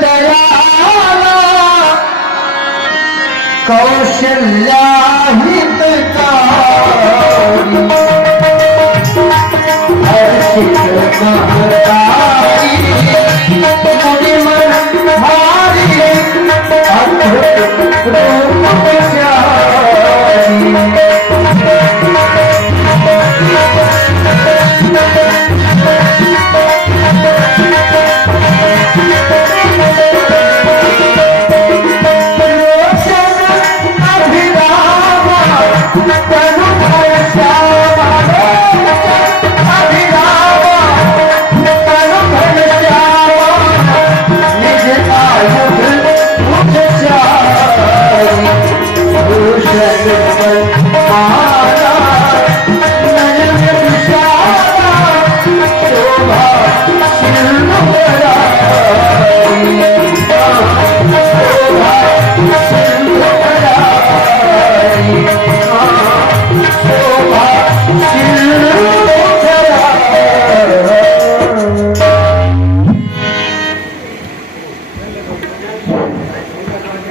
दयाला कौशल्या हितकारी हर्षित महतारी मुनि मन भारी अद्भुत रूप प्यारी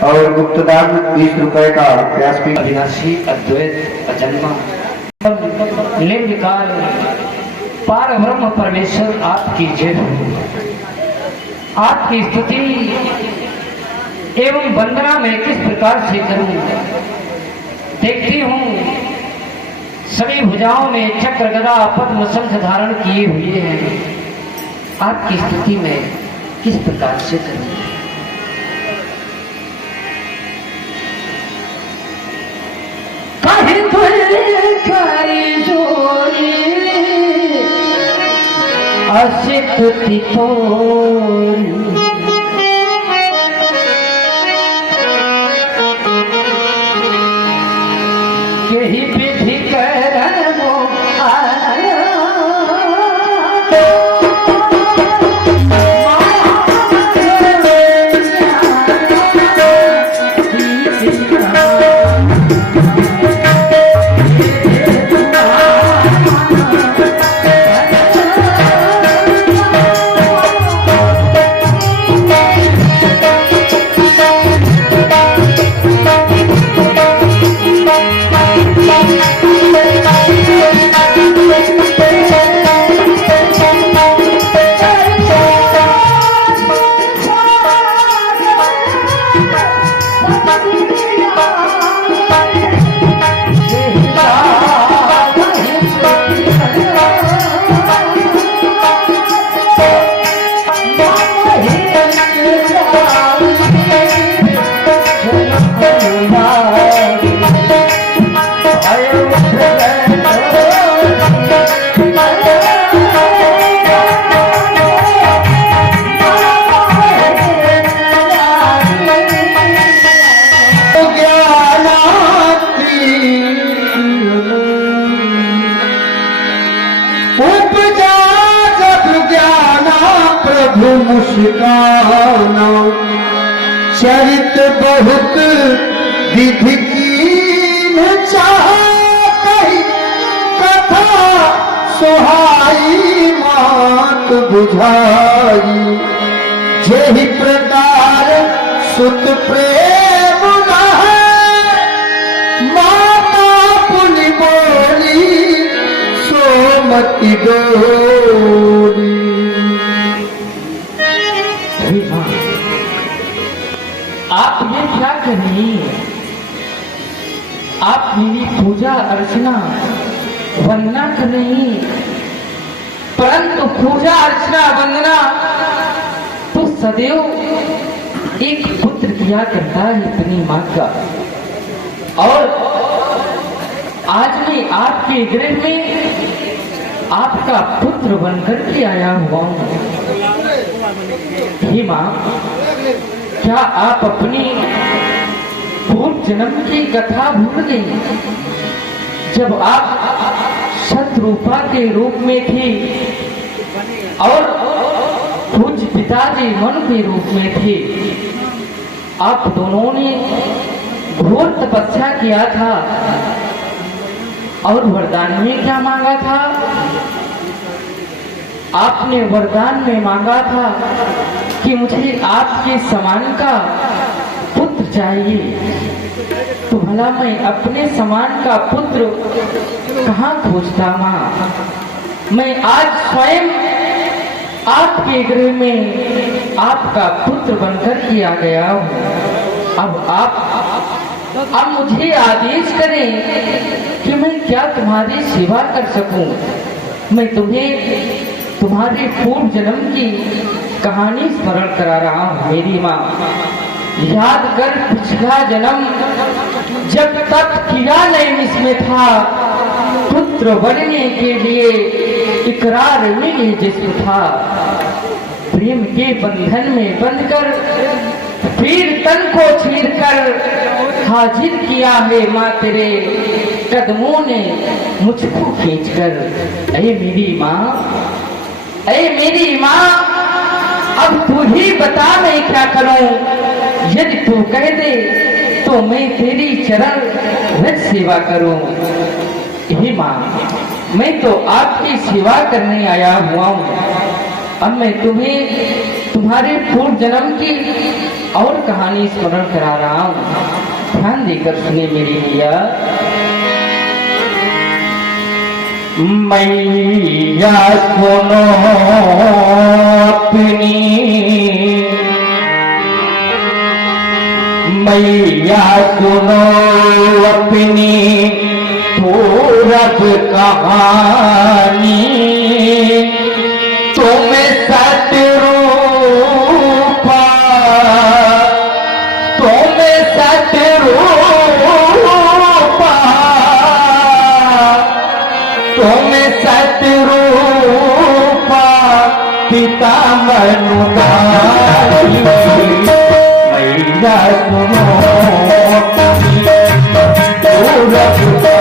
और गुप्तदान 20 रुपए का व्यासपीठ अविनाशी अद्वैत अजन्मा लिंग काल पार ब्रह्म परमेश्वर आपकी जय हो। आपकी स्तुति एवं वंदना मैं किस प्रकार से करूं। देखती हूं सभी भुजाओं में चक्र गदा पद्म शंख धारण किए हुए हैं। आपकी स्तुति मैं किस प्रकार से करूं। असितुति तोरी यही विधि करनो आया मुस्काना चरित बहुत विधि कीन चाहती कथा सुहाई मात बुझाई जेहि प्रकार सुत प्रेम है माता पुनि बोली सोमति डोरी। आप ये क्या करें। आप मेरी पूजा अर्चना वंदना करें, परंतु पूजा अर्चना वंदना तो सदैव एक पुत्र किया करता है अपनी मां का। और आज मैं आपके गृह में आपका पुत्र बनकर के आया हुआ हूं। हे मां, क्या आप अपनी पूर्व जन्म की कथा भूल गई, जब आप शत्रुपा के रूप में थी और पूज्य पिताजी मन के रूप में थे। आप दोनों ने घोर तपस्या किया था और वरदान में क्या मांगा था। आपने वरदान में मांगा था कि मुझे आपके समान का पुत्र चाहिए, तो भला मैं अपने समान का पुत्र कहाँ खोजता माँ। मैं आज स्वयं आपके गृह में आपका पुत्र बनकर के आ गया हूँ। अब मुझे आदेश करें कि मैं क्या तुम्हारी सेवा कर सकूं। मैं तुम्हें तुम्हारे पूर्व जन्म की कहानी स्मरण करा रहा हूँ मेरी माँ। याद कर पिछला जन्म जब तक किया नहीं इसमें था, पुत्र बनने के लिए इकरार में जिस्म था। प्रेम के बंधन में बंधकर फिर तन को छीनकर हाजिर किया है माँ तेरे कदमों ने मुझको खींचकर। ऐ मेरी माँ, ऐ मेरी माँ, अब तू ही बता मैं क्या करूं। यदि तू कह दे तो मैं तेरी चरण रज सेवा करूं। हे माँ, मैं तो आपकी सेवा करने आया हुआ हूँ। अब मैं तुम्हें तुम्हारे पूर्व जन्म की और कहानी स्मरण करा रहा हूँ। ध्यान देकर सुने मेरी मैया। मैया सुनो अपनी, मैया सुनो अपनी पूरब कहानी। तुम सतरूपा, तुम सतरूपा, तुम सतरूपा पिता मनुदारी। मैया सुनो पूरब